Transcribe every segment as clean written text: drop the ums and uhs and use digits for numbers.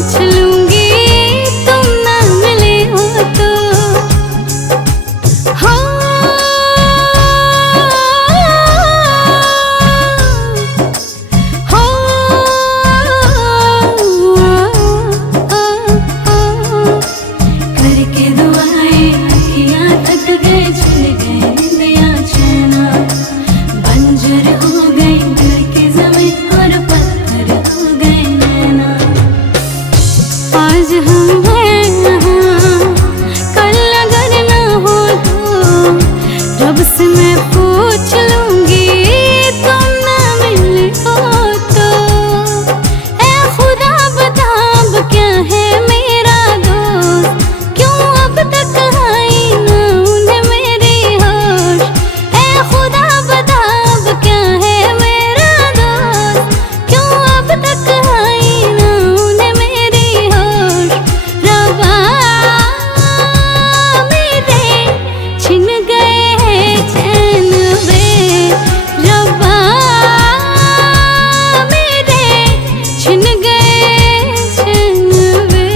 पूछ लूंगी तुम ना मिले हो तो। हो करके दुआएं अखियां थक गए, छूट गए निंदियां चैना, बंजर हो गई दिल की ज़मीं और पत्थर हो गए नैना। आज हम हैं यहाँ, कल अगर ना हो तो रब से मैं पूछ लूंगी तुम ना मिले हो तो। ऐ खुदा बता अब क्या है मेरा दोस्त, क्यों अब तक आई ना उन्हें मेरी होश। ऐ खुदा बता अब क्या है मेरा दोस्त, क्यों अब तक आई ना उन्हें मेरी होश। रब्बा मेरे छिन गए हैं चैन वे, रब्बा मेरे छिन गए चैन वे।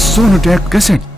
सोनोटेक कैसेट